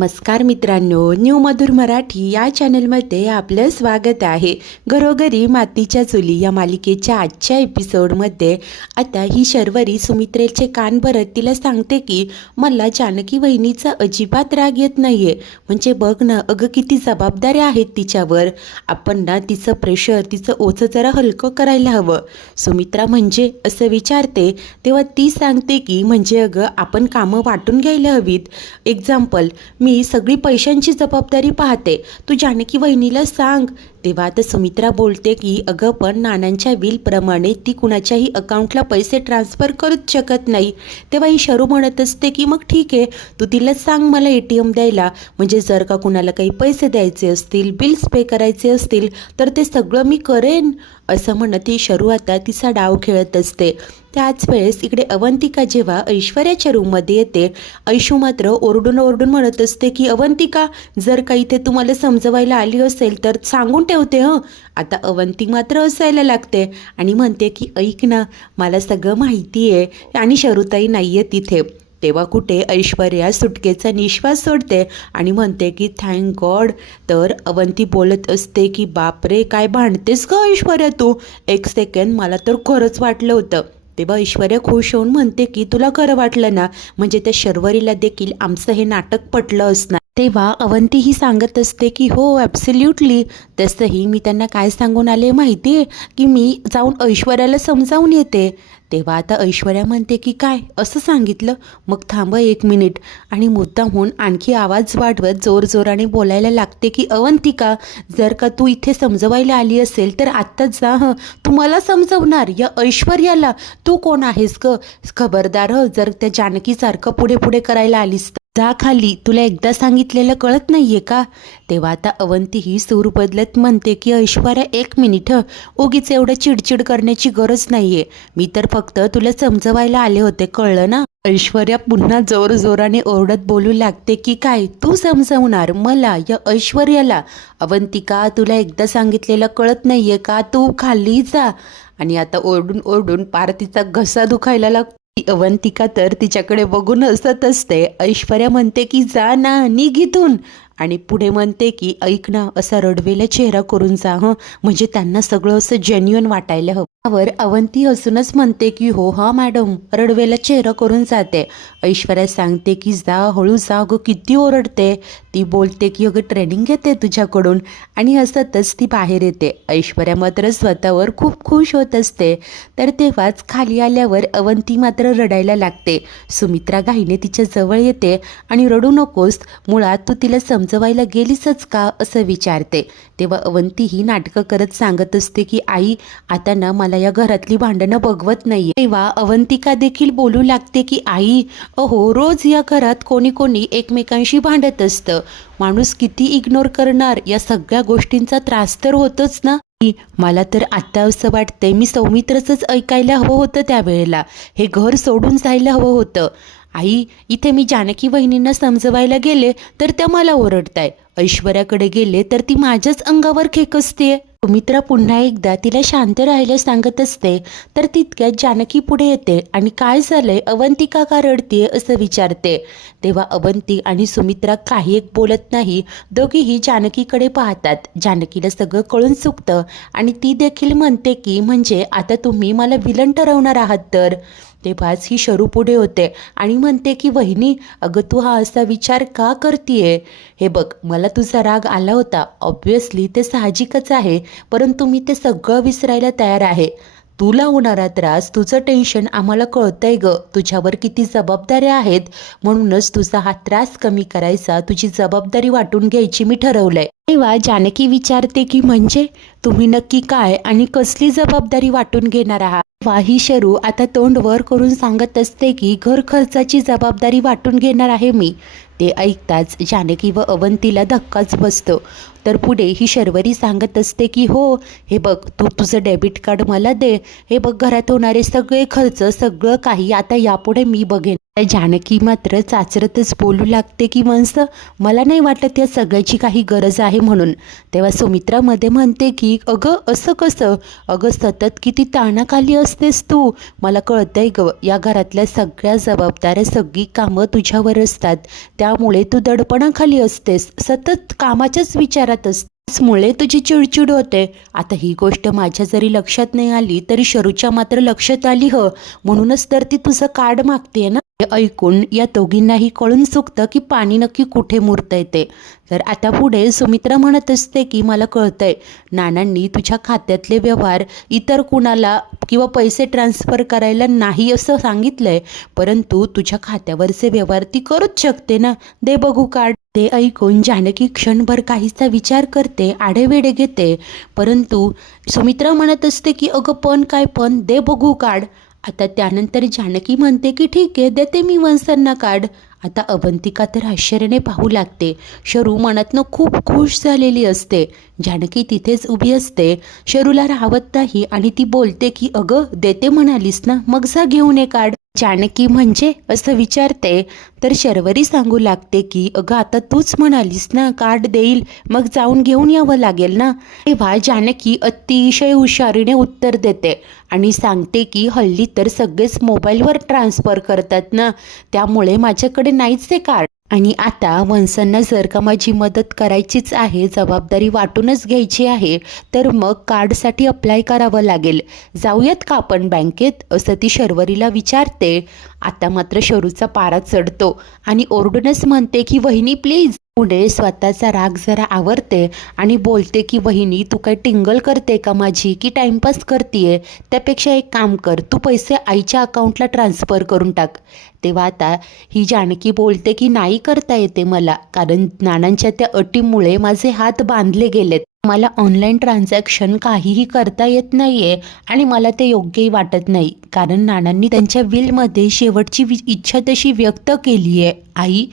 नमस्कार मित्रांनो, न्यू मधुर मराठी या चॅनलमध्ये आपलं स्वागत आहे. घरोघरी मातीच्या चुली या मालिकेच्या आजच्या एपिसोडमध्ये आता ही शर्वरी सुमित्रेचे कान भरत तिला सांगते की मला जानकी वहिनीचा अजिबात राग येत नाहीये. म्हणजे बघ ना, अगं किती जबाबदाऱ्या आहेत तिच्यावर. आपण ना तिचं प्रेशर, तिचं ओझं जरा हलकं करायला हवं. सुमित्रा म्हणजे असं विचारते तेव्हा ती सांगते की म्हणजे अगं आपण कामं वाटून घ्यायला हवीत. एक्झाम्पल, मी सगळी पैशांची जबाबदारी पाहते, तू जानकी वहिनीला सांग. तेव्हा आता सुमित्रा बोलते की अगं पण नाण्यांच्या बिलप्रमाणे ती कुणाच्याही अकाउंटला पैसे ट्रान्सफर करूच शकत नाही. तेव्हा ही शरू म्हणत असते की मग ठीक आहे, तू तिला सांग मला ATM द्यायला, म्हणजे जर का कुणाला काही पैसे द्यायचे असतील, बिल्स पे करायचे असतील तर ते सगळं मी करेन. असं म्हणत ही शरू आता तिचा डाव खेळत असते. त्याच वेळेस इकडे अवंतिका जेव्हा ऐश्वर्याच्या रूममध्ये येते, ऐशू मात्र ओरडून ओरडून म्हणत असते की अवंतिका, जर काही ते तुम्हाला समजवायला आली असेल तर सांगून ठेवते हं. आता अवंती मात्र हसायला लागते आणि म्हणते की ऐक ना, मला सगळं माहिती आहे आणि शरूताई नाही आहे तिथे. तेव्हा कुठे ऐश्वर्या सुटकेचा निश्वास सोडते आणि म्हणते की थँक गॉड. तर अवंती बोलत असते की बापरे, काय भांडतेस का ऐश्वर्या तू? एक सेकंड, मला तर खरंच वाटलं होतं. तेव्हा ऐश्वर्या खुश होऊन म्हणते की तुला खरं वाटलं ना, म्हणजे त्या शर्वरीला देखील आमचं हे नाटक पटलं असणार. तेव्हा अवंती ही सांगत असते की हो ॲब्सल्युटली. तसंही मी त्यांना काय सांगून आले माहिती आहे की मी जाऊन ऐश्वर्याला समजावून येते. तेव्हा आता ऐश्वर्या म्हणते की काय असं सांगितलं? मग थांब 1 मिनिट, आणि मुद्दामहून आणखी आवाज वाढवत जोरजोराने बोलायला लागते की अवंतिका, जर का तू इथे समजवायला आली असेल तर आत्ताच जा हं. तू मला समजवणार या ऐश्वर्याला? तू कोण आहेस ग? खबरदार हं, जर त्या जानकीसारखं पुढे पुढे करायला आलीस जा खाली. तुला एकदा सांगितलेलं कळत नाहीये का? तेव्हा आता अवंती ही सूर बदलत म्हणते की ऐश्वर्या 1 मिनिट हं, उगीच एवढं चिडचिड करण्याची गरज नाहीये. मी तर फक्त तुला समजवायला आले होते, कळलं ना? ऐश्वर्या पुन्हा जोरजोराने ओरडत बोलू लागते की काय तू समजवणार मला या ऐश्वर्याला? अवंतिका, तुला एकदा सांगितलेलं कळत नाहीये का? तू खाली जा. आणि आता ओरडून ओरडून पार तिचा घसा दुखायला लागतो. अवंतिका तर तिच्याकडे बघून हसत असते. ऐश्वर्या म्हणते की जा ना, निघ इथून. आणि पुढे म्हणते की ऐक ना, असा रडवेला चेहरा करून जा हं, म्हणजे त्यांना सगळं असं जेन्युइन वाटायला हवं. त्यावर अवंती हसूनच म्हणते की हो हा मॅडम, रडवेला चेहरा करून जाते. ऐश्वर्या सांगते की जा, हळू जा, अगं किती ओरडते. ती बोलते की अगं ट्रेनिंग घेते तुझ्याकडून, आणि हसतच ती बाहेर येते. ऐश्वर्या मात्र स्वतःवर खूप खुश होत असते. तर तेव्हाच खाली आल्यावर अवंती मात्र रडायला लागते. सुमित्रा घाईने तिच्या जवळ येते आणि रडू नकोस, मुळात तू तिला समजवायला गेलीसच का असं विचारते. तेव्हा अवंती ही नाटकं करत सांगत असते की आई, आता ना मला या घरातली भांडणं बघवत नाहीये. तेव्हा अवंतिका देखील बोलू लागते की आई, अहो रोज या घरात कोणी कोणी एकमेकांशी भांडत असतं. माणूस किती इग्नोर करणार? या सगळ्या गोष्टींचा त्रास तर होतोच ना. मला तर आत्ता असं वाटतंय मी सौमित्रचंच ऐकायला हवं होतं त्यावेळेला. हे घर सोडून जायला हवं होतं. आई, इथे मी जानकी वहिनींना समजवायला गेले तर त्या मला ओरडताय. ऐश्वर्याकडे गेले तर ती माझ्याच अंगावर खेकसतेय. सुमित्रा पुन्हा एकदा तिला शांत राहायला सांगत असते. तर तितक्यात जानकी पुढे येते आणि काय झालंय, अवंतिका का रडतीये असं विचारते. तेव्हा अवंती आणि सुमित्रा काही एक बोलत नाही. दोघीही जानकीकडे पाहतात. जानकीला सगळं कळून चुकतं आणि ती देखील म्हणते की म्हणजे आता तुम्ही मला विलन ठरवणार आहात तर? तेव्हाच ही शरू पुढे होते आणि म्हणते की वहिनी, अगं तू हा असा विचार का करतीये? हे बघ, मला तुझा राग आला होता, ऑब्व्हियसली ते साहजिकच आहे, परंतु मी ते सगळं विसरायला तयार आहे. तुला होणारा त्रास, तुझं टेन्शन आम्हाला कळतंय ग. तुझ्यावर किती जबाबदाऱ्या आहेत, म्हणूनच तुझा हा त्रास कमी करायचा, तुझी जबाबदारी वाटून घ्यायची मी ठरवलंय. तेव्हा जानकी विचारते की म्हणजे तुम्ही नक्की काय आणि कसली जबाबदारी वाटून घेणार आहात? ही शरू आता तोंड वर करून सांगत असते की घर खर्चाची जबाबदारी वाटून घेणार आहे मी. ते ऐकताच जानकी व अवंतीला धक्काच बसतो. तर पुढे ही शर्वरी सांगत असते की हो, हे बघ, तू तुझं डेबिट कार्ड मला दे. हे बघ, घरात होणारे सगळे खर्च, सगळं काही आता यापुढे मी बघेन. त्या जानकी मात्र चाचरतच बोलू लागते की वंस, मला नाही वाटत या सगळ्याची काही गरज आहे म्हणून. तेव्हा सुमित्रा मध्ये म्हणते की अगं असं कसं, अगं सतत किती ताणाखाली असतेस तू, मला कळतंय ग, या घरातल्या सगळ्या जबाबदाऱ्या सगळी कामं तुझ्यावर असतात, त्यामुळे तू दडपणाखाली असतेस, सतत कामाच्याच विचारात असते, मुळे तुझी चिडचिड होते. आता ही गोष्ट माझ्या जरी लक्षात नाही आली तरी शरूच्या मात्र लक्षात आली ह, म्हणूनच तर ती तुझं कार्ड मागते ना. हे ऐकून या दोघींनाही कळून चुकतं की पाणी नक्की कुठे मुरतंय ते. तर आता पुढे सुमित्रा म्हणत असते की मला कळतंय, नानांनी तुझ्या खात्यातले व्यवहार इतर कुणाला किंवा पैसे ट्रान्सफर करायला नाही असं सांगितलंय, परंतु तुझ्या खात्यावरचे व्यवहार ती करूच शकते ना, दे बघू कार्ड. ते ऐकून जानकी क्षणभर काहीसा विचार करते, आढेवेढे घेते, परंतु सुमित्रा म्हणत असते की अगं पण काय पण, दे बघू कार्ड. आता त्यानंतर जानकी म्हणते की ठीक आहे, देते मी वंसांना कार्ड. आता अवंतिका तर आश्चर्याने पाहू लागते. शरू मनातनं खूप खुश झालेली असते. जानकी तिथेच उभी असते, शरूला राहवत नाही आणि ती बोलते की अगं देते म्हणालीस ना, मग जा घेऊन ये कार्ड. जानकी म्हणजे असं विचारते तर शर्वरी सांगू लागते की अगं आता तूच म्हणालीस ना कार्ड देईल, मग जाऊन घेऊन यावं लागेल ना. तेव्हा जानकी अतिशय हुशारीने उत्तर देते आणि सांगते की हल्ली तर सगळेच मोबाईलवर ट्रान्सफर करतात ना, त्यामुळे माझ्याकडे नाहीच ते कार्ड. आणि आता वंसांना जर का माझी मदत करायचीच आहे, जबाबदारी वाटूनच घ्यायची आहे, तर मग कार्डसाठी अप्लाय करावं लागेल, जाऊयात का आपण बँकेत, असं ती शर्वरीला विचारते. आता मात्र शरूचा पारा चढतो आणि ओरडूनच म्हणते की वहिनी प्लीज. पुढे स्वतःचा राग जरा आवरते आणि बोलते की वहिनी तू काय टिंगल करते का माझी, की टाइमपास करतीये, त्यापेक्षा एक काम कर, तू पैसे आईच्या अकाउंटला ट्रान्सफर करून टाक. तेव्हा आता ही जानकी बोलते की नाही करता येते मला, कारण नानांच्या त्या अटीमुळे माझे हात बांधले गेलेत, मला ऑनलाईन ट्रान्झॅक्शन काहीही करता येत नाहीये आणि मला ते योग्यही वाटत नाही, कारण नानांनी त्यांच्या विलमध्ये शेवटची इच्छा तशी व्यक्त केली आहे आई.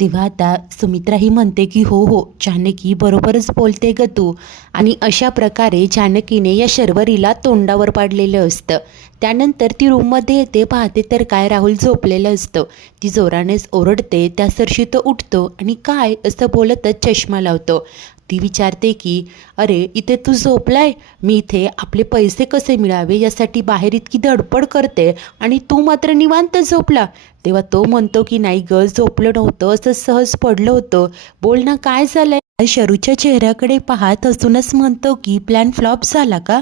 तेव्हा आता सुमित्रा ही म्हणते की हो हो जानकी बरोबरच बोलते ग तू. आणि अशा प्रकारे जानकीने या शर्वरीला तोंडावर पाडलेलं असतं. त्यानंतर ती रूममध्ये येते, पाहते तर काय राहुल झोपलेलं असतं. ती जोरानेच ओरडते, त्यासरशी तो उठतो आणि काय असं बोलतच चष्मा लावतो. ती विचारते की अरे इथे तू झोपलाय, मी इथे आपले पैसे कसे मिळावे यासाठी बाहेर इतकी धडपड करते आणि तू मात्र निवांत झोपला. तेव्हा तो म्हणतो की नाही ग झोपलं नव्हतं, असं सहज पडलं होतं, बोल ना काय झालंय. शरूच्या चेहऱ्याकडे पाहत हसूनच म्हणतो की प्लॅन फ्लॉप झाला का.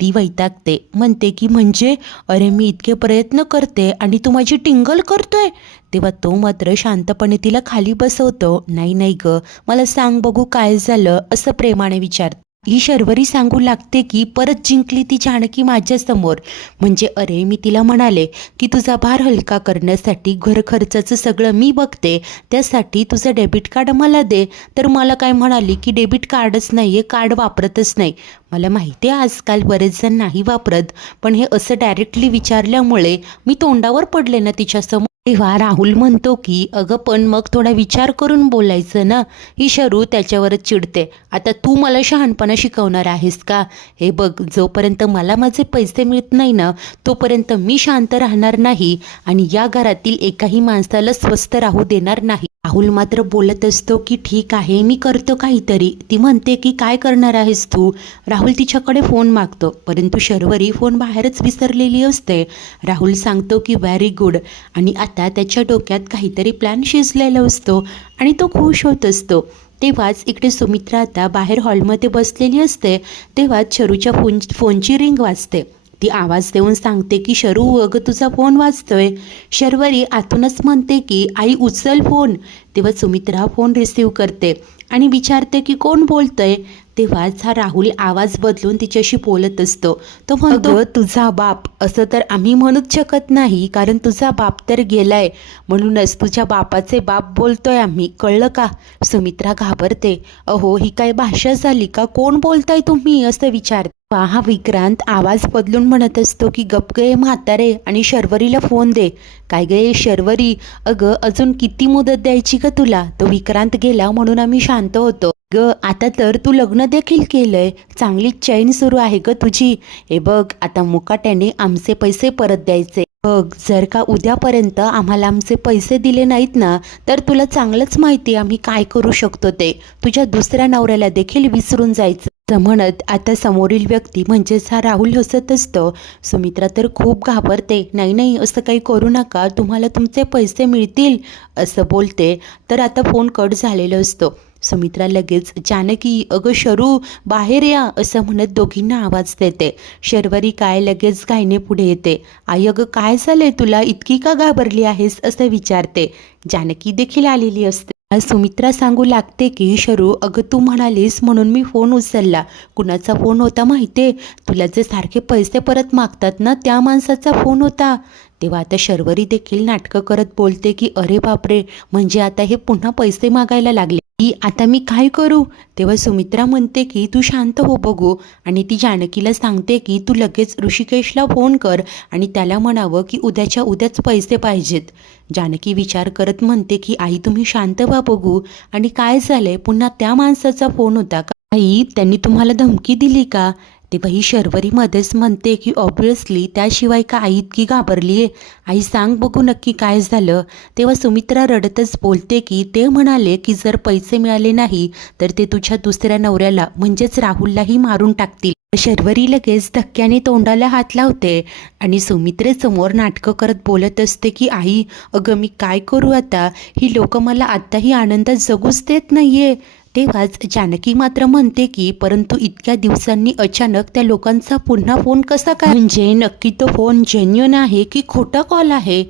ती वैतागते, म्हणते की म्हणजे अरे मी इतके प्रयत्न करते आणि तू माझी टिंगल करतोय. तेव्हा तो मात्र शांतपणे तिला खाली बसवतो. नाही नाही ग मला सांग बघू काय झालं, असं प्रेमाने विचारते. ही शर्वरी सांगू लागते की परत जिंकली ती जानकी माझ्यासमोर, म्हणजे अरे मी तिला म्हणाले की तुझा भार हलका करण्यासाठी घर खर्चाचं सगळं मी बघते, त्यासाठी तुझं डेबिट कार्ड मला दे, तर मला काय म्हणाली की डेबिट कार्डच नाही आहे, कार्ड वापरतच नाही. मला माहिती आहे आजकाल बरेच जण नाही वापरत, पण हे असं डायरेक्टली विचारल्यामुळे मी तोंडावर पडले ना तिच्यासमोर. तेव्हा राहुल म्हणतो की अगं पण मग थोडा विचार करून बोलायचं ना. ही शरू त्याच्यावरच चिडते, आता तू मला शहाणपणा शिकवणार आहेस का. हे बघ जोपर्यंत मला माझे पैसे मिळत नाही ना तोपर्यंत मी शांत राहणार नाही आणि या घरातील एकाही माणसाला स्वस्थ राहू देणार नाही. राहुल मात्र बोलत असतो की ठीक आहे मी करतो काहीतरी. ती म्हणते की काय करणार आहेस तू. राहुल तिच्याकडे फोन मागतो, परंतु शर्वरी फोन बाहेरच विसरलेली असते. राहुल सांगतो की व्हेरी गुड आणि आता त्याच्या डोक्यात काहीतरी प्लॅन शिजलेला असतो आणि तो खुश होत असतो. तेव्हाच इकडे सुमित्रा आता बाहेर हॉलमध्ये बसलेली असते. तेव्हाच शरूच्या फोनची रिंग वाजते. ती आवाज देऊन सांगते की शरू अगं तुझा फोन वाजतोय. शर्वरी आतूनच म्हणते की आई उचल फोन. तेव्हा सुमित्रा फोन रिसीव करते आणि विचारते की कोण बोलतंय. तेव्हाच हा राहुल आवाज बदलून तिच्याशी बोलत असतो. तो म्हणतो तुझा बाप, असं तर आम्ही म्हणूच शकत नाही कारण तुझा बाप तर गेलाय, म्हणूनच तुझ्या बापाचे बाप बोलतोय आम्ही, कळलं का. सुमित्रा घाबरते, अहो ही काय भाषा झाली का, कोण बोलताय तुम्ही असं विचारते. हा विक्रांत आवाज बदलून म्हणत असतो की गप गे म्हातारे आणि शर्वरीला फोन दे. काय गे शर्वरी, अगं अजून किती मुदत द्यायची ग तुला, तो विक्रांत गेला म्हणून आम्ही शांत होतो ग, आता तर तू लग्न देखील केलंय, चांगली चैन सुरू आहे ग तुझी. हे बघ आता मुकाट्याने आमचे पैसे परत द्यायचे, बघ, जर का उद्यापर्यंत आम्हाला आमचे पैसे दिले नाहीत ना, तर तुला चांगलंच माहिती आम्ही काय करू शकतो ते. तुझ्या दुसऱ्या नवऱ्याला देखील विसरून जायचं. असं म्हणत आता समोरील व्यक्ती म्हणजेच हा राहुल हसत असतो. सुमित्रा तर खूप घाबरते. नाही नाही, असं काही करू नका, तुम्हाला तुमचे पैसे मिळतील असं बोलते. तर आता फोन कट झालेला असतो. सुमित्रा लगेच जानकी, अगं शरू बाहेर या असं म्हणत दोघींना आवाज देते. शर्वरी काय लगेच घाईने पुढे येते. आई, अगं काय झालंय तुला, इतकी का घाबरली आहेस असं विचारते. जानकी देखील आलेली असते. सुमित्रा सांगू लागते की शरू, अगं तू म्हणालीस म्हणून मी फोन उचलला. कुणाचा फोन होता माहितीये? तुला जे सारखे पैसे परत मागतात ना, त्या माणसाचा फोन होता. तेव्हा आता शर्वरी देखील नाटकं करत बोलते की अरे बापरे, म्हणजे आता हे पुन्हा पैसे मागायला लागले की आता मी काय करू? तेव्हा सुमित्रा म्हणते की तू शांत हो बघू, आणि ती जानकीला सांगते की तू लगेच ऋषिकेशला फोन कर आणि त्याला म्हणावं की उद्याच्या उद्याच पैसे पाहिजेत. जानकी विचार करत म्हणते की आई तुम्ही शांत व्हा बघू, आणि काय झालंय, पुन्हा त्या माणसाचा फोन होता का? आई त्यांनी तुम्हाला धमकी दिली का? तेव्हा ही शर्वरी मध्येच म्हणते की ऑब्व्हियसली, त्याशिवाय का आई इतकी घाबरली आहे? आई सांग बघू नक्की काय झालं. तेव्हा सुमित्रा रडतच बोलते की ते म्हणाले की जर पैसे मिळाले नाही तर ते तुझ्या दुसऱ्या नवऱ्याला म्हणजेच राहुललाही मारून टाकतील. शर्वरी लगेच धक्क्याने तोंडाला हात लावते आणि सुमित्रेसमोर नाटकं करत बोलत असते की आई, अगं मी काय करू आता, ही लोक मला आत्ताही आनंदात जगूच देत नाहीये. तेव्हाच जानकी मात्र म्हणते की परंतु इतक्या दिवसांनी अचानक त्या लोकांचा पुन्हा फोन कसा काय, म्हणजे नक्की तो फोन जेन्युइन आहे की खोटा कॉल आहे?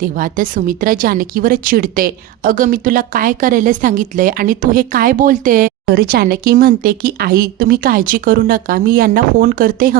तेव्हा आता सुमित्रा जानकीवरच चिडते. अगं मी तुला काय करायला सांगितलंय आणि तू हे काय बोलते? तर जानकी म्हणते की आई तुम्ही काळजी करू नका, मी यांना फोन करते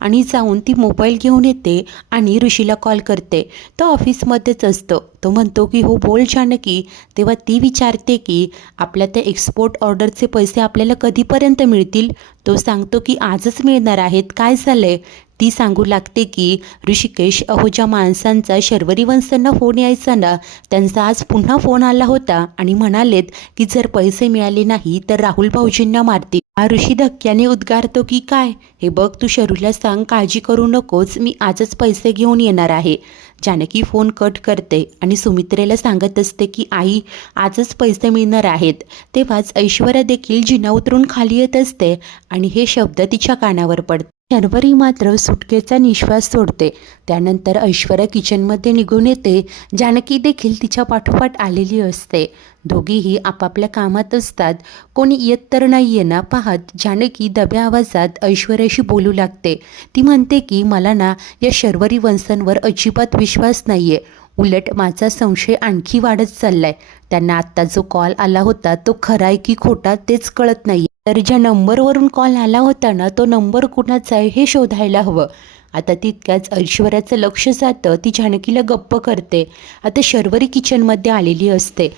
आणि जाऊन ती मोबाईल घेऊन येते आणि ऋषीला कॉल करते. तो ऑफिसमध्येच असतो. तो म्हणतो की हो बोल जानकी. तेव्हा ती विचारते की आपल्या त्या एक्सपोर्ट ऑर्डरचे पैसे आपल्याला कधीपर्यंत मिळतील? तो सांगतो की आजच मिळणार आहेत. काय झालंय? ती सांगू लागते की ऋषिकेश, अहो ज्या माणसांचा शर्वरी वंशांना फोन यायचा ना, त्यांचा आज पुन्हा फोन आला होता आणि म्हणालेत की जर पैसे मिळाले नाही तर राहुल भाऊजींना मारतील. हा ऋषी धक्क्याने उद्गारतो की काय, हे बघ तू शरूला सांग काळजी करू नकोस, मी आजच पैसे घेऊन येणार आहे. जानकी फोन कट करते आणि सुमित्रेला सांगत असते की आई आजच पैसे मिळणार आहेत. तेव्हाच ऐश्वर्या देखील जिना उतरून खाली येत असते आणि हे शब्द तिच्या कानावर पडते. शर्वरी मात्र सुटकेचा निश्वास सोडते. त्यानंतर ऐश्वर्या किचनमध्ये निघून येते. जानकी देखील तिच्या पाठोपाठ आलेली असते. दोघीही आपापल्या कामात असतात. कोणी येत तर नाहीये ना पाहत जानकी दब्या आवाजात ऐश्वर्याशी बोलू लागते. ती म्हणते की मला ना या शर्वरी वंशांवर अजिबात विश्वास नाहीये. उलट माझा संशय आणखी वाढत चाललाय. त्यांना आत्ता जो कॉल आला होता तो खरा आहे की खोटा तेच कळत नाही. तर ज्या नंबरवरून कॉल आला होता ना, तो नंबर कुणाचा आहे हे शोधायला हवं. आता तितक्याच ऐश्वर्याचं लक्ष जातं. ती जानकीला गप्प करते. आता शर्वरी किचनमध्ये आलेली असते.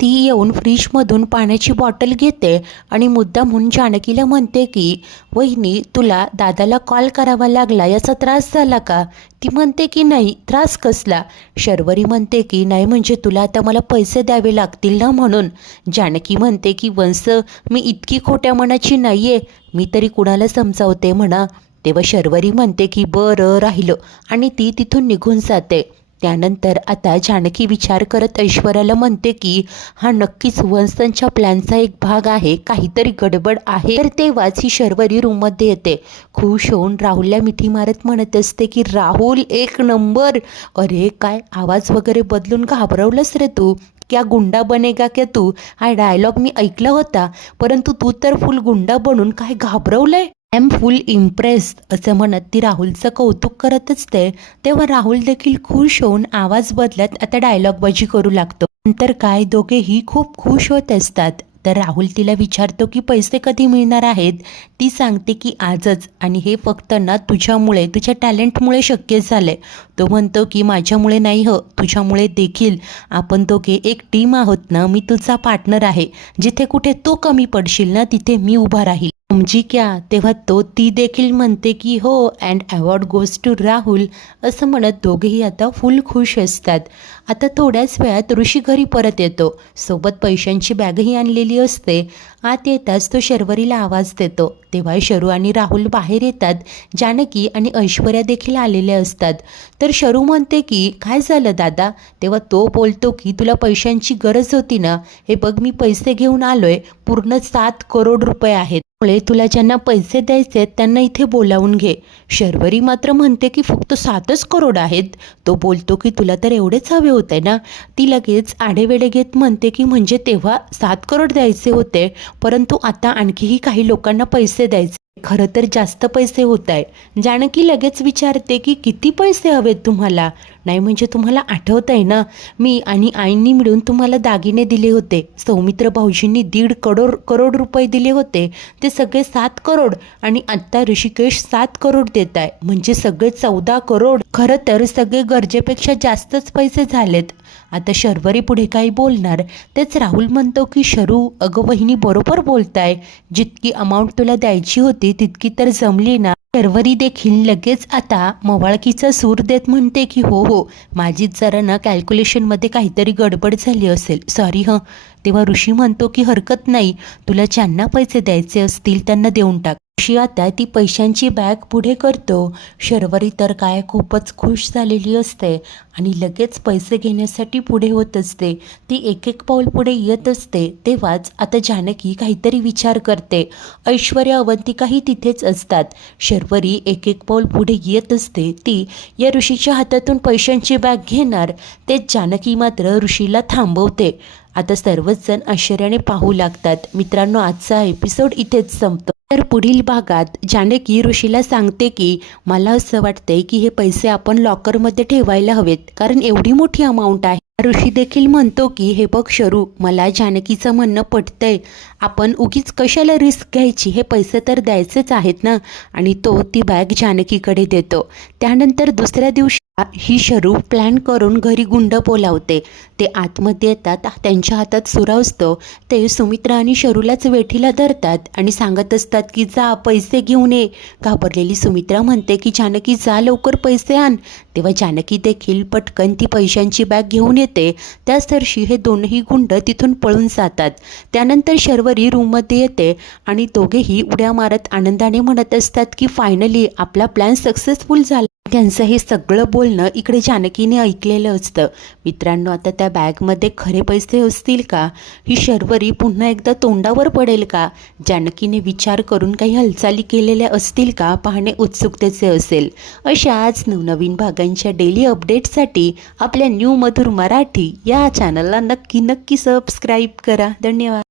ती येऊन फ्रीजमधून पाण्याची बॉटल घेते आणि मुद्दामहून जानकीला म्हणते की वहिनी तुला दादाला कॉल करावा लागला याचा त्रास झाला का? ती म्हणते की नाही, त्रास कसला? शर्वरी म्हणते की नाही म्हणजे तुला आता मला पैसे द्यावे लागतील ना म्हणून. जानकी म्हणते की वंश, मी इतकी खोट्या मनाची नाहीये, मी तरी कुणाला समजावते म्हणा. तेव्हा शर्वरी म्हणते की बरं राहिलं आणि ती तिथून निघून जाते. त्यानंतर आता जानकी विचार करत ऐश्वर्याला म्हणते की हा नक्कीच वंशांच्या प्लॅनचा एक भाग आहे, काहीतरी गडबड आहे. तर तेव्हाच ही शर्वरी रूममध्ये येते. खुश होऊन राहुलला मिठी मारत म्हणत असते की राहुल एक नंबर. अरे काय आवाज वगैरे बदलून घाबरवलंस रे तू? क्या गुंडा बनेगा क्या तू? हा डायलॉग मी ऐकला होता, परंतु तू तर फुल गुंडा बनून काय घाबरवलंय. आय एम फुल इम्प्रेस्ड असं म्हणत ती राहुलचं कौतुक करत असते. तेव्हा राहुल देखील खुश होऊन आवाज बदलत आता डायलॉगबाजी करू लागतो. नंतर काय दोघेही खूप खुश होत असतात. तर राहुल तिला विचारतो की पैसे कधी मिळणार आहेत? ती सांगते की आजच, आणि हे फक्त ना तुझ्यामुळे, तुझ्या टॅलेंटमुळे शक्य झालंय. तो म्हणतो की माझ्यामुळे नाही तुझ्यामुळे देखील. आपण दोघे एक टीम आहोत ना, मी तुझा पार्टनर आहे. जिथे कुठे तू कमी पडशील ना तिथे मी उभा राहील, समजी क्या? तेव्हा ती देखील म्हणते की हो, and award goes to Rahul असं म्हणत दोघेही आता फुल खुश असतात. आता थोड्याच वेळात ऋषी घरी परत येतो. सोबत पैशांची बॅगही आणलेली असते. आत येताच तो शर्वरीला आवाज देतो. तेव्हा शरू आणि राहुल बाहेर येतात. जानकी आणि ऐश्वर्या देखील आलेले असतात. तर शरू म्हणते की काय झालं दादा. तेव्हा तो बोलतो की तुला पैशांची गरज होती ना, हे बघ मी पैसे घेऊन आलोय. पूर्ण 7 करोड रुपये आहेत. त्यामुळे तुला ज्यांना पैसे द्यायचे त्यांना इथे बोलावून घे. शर्वरी मात्र म्हणते की फक्त 7च करोड आहेत. तो बोलतो की तुला तर एवढेच हवे होते ना. ती लगेच आढेवेढे घेत म्हणते की म्हणजे तेव्हा 7 करोड द्यायचे होते, परंतु आता आणखीही काही लोकांना पैसे द्यायचे. खरं तर जास्त पैसे होत आहे. जानकी लगेच विचारते की किती पैसे हवेत तुम्हाला. नाही म्हणजे तुम्हाला आठवत आहे ना, मी आणि आईंनी मिळून तुम्हाला दागिने दिले होते. सौमित्र भाऊजींनी 1.5 करोड रुपये दिले होते. ते सगळे 7 करोड आणि आत्ता ऋषिकेश 7 करोड देत आहे, म्हणजे सगळे 14 करोड. खरं तर सगळे गरजेपेक्षा जास्तच पैसे झालेत. आता शर्वरी पुढे काही बोलणार तेच राहुल म्हणतो की शरू, अगं वहिनी बरोबर बोलताय. जितकी अमाऊंट तुला द्यायची होती तितकी तर जमली ना. शर्वरी देखील लगेच आता मवाळकीचा सूर देत म्हणते की हो हो, माझीच जरा ना कॅल्क्युलेशनमध्ये काहीतरी गडबड झाली असेल, सॉरी हं. तेव्हा ऋषी म्हणतो की हरकत नाही, तुला ज्यांना पैसे द्यायचे असतील त्यांना देऊन टाक. ऋषी आता ती पैशांची बॅग पुढे करतो. शर्वरी तर काय खूपच खुश झालेली असते आणि लगेच पैसे घेण्यासाठी पुढे होत असते. ती एक एक पाऊल पुढे येत असते. तेव्हाच आता जानकी काहीतरी विचार करते. ऐश्वर्या अवंतिकाही तिथेच असतात. शर्वरी एक एक पाऊल पुढे येत असते. ती या ऋषीच्या हातातून पैशांची बॅग घेणार तेच जानकी मात्र ऋषीला थांबवते. आता सर्वच जण आश्चर्याने पाहू लागतात. मित्रांनो, आजचा एपिसोड इथेच संपतो. तर पुढील भागात जानकी ऋषीला सांगते की मला असं वाटतंय की हे पैसे आपण लॉकरमध्ये ठेवायला हवेत, कारण एवढी मोठी अमाऊंट आहे. ऋषी देखील म्हणतो की हे बघ शरू, मला जानकीचं म्हणणं पटतंय. आपण उगीच कशाला रिस्क घ्यायची, हे पैसे तर द्यायचेच आहेत ना. आणि तो ती बॅग जानकीकडे देतो. त्यानंतर दुसऱ्या दिवशी ही शरू प्लॅन करून घरी गुंड बोलावते. ते आतमध्ये येतात. त्यांच्या हातात सुरा असतो. ते सुमित्रा आणि शरूलाच वेठीला धरतात आणि सांगत असतात की जा पैसे घेऊन ये. घाबरलेली सुमित्रा म्हणते की जानकी जा लवकर पैसे आण. तेव्हा जानकी देखील पटकन ती पैशांची बॅग घेऊन येते. त्याच दिवशी हे दोनही गुंड तिथून पळून जातात. त्यानंतर शर्वरी रूममध्ये येते आणि दोघेही उड्या मारत आनंदाने म्हणत असतात की फायनली आपला प्लॅन सक्सेसफुल झाला. त्यांचं हे सगळं बोलणं इकडे जानकीने ऐकलेलं असतं. मित्रांनो, आता त्या बॅगमध्ये खरे पैसे असतील का? ही शर्वरी पुन्हा एकदा तोंडावर पडेल का? जानकीने विचार करून काही हालचाली केलेल्या असतील का? पाहणे उत्सुकतेचे असेल. अशाच नवनवीन भागांच्या डेली अपडेटसाठी आपल्या न्यू मधुर मराठी या चॅनलला नक्की सबस्क्राईब करा. धन्यवाद.